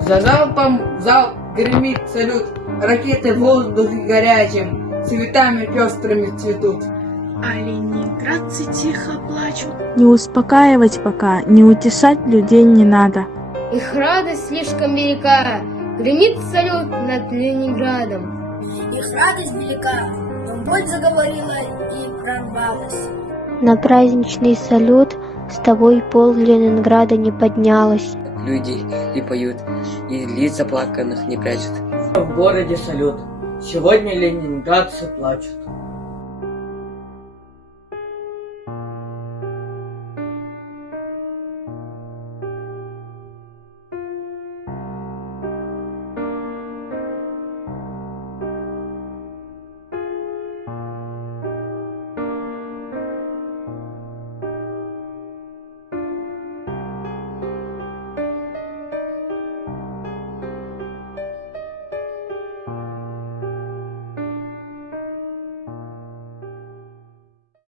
За залпом залп гремит салют, ракеты в воздухе горячим, цветами пестрыми цветут. А ленинградцы тихо плачут. Не успокаивать пока, не утешать людей не надо. Их радость слишком велика, гремит салют над Ленинградом. Их радость велика, но боль заговорила и прорвалась. На праздничный салют с тобой пол Ленинграда не поднялась. Люди и поют, и лиц заплаканных не прячут. В городе салют, сегодня ленинградцы плачут.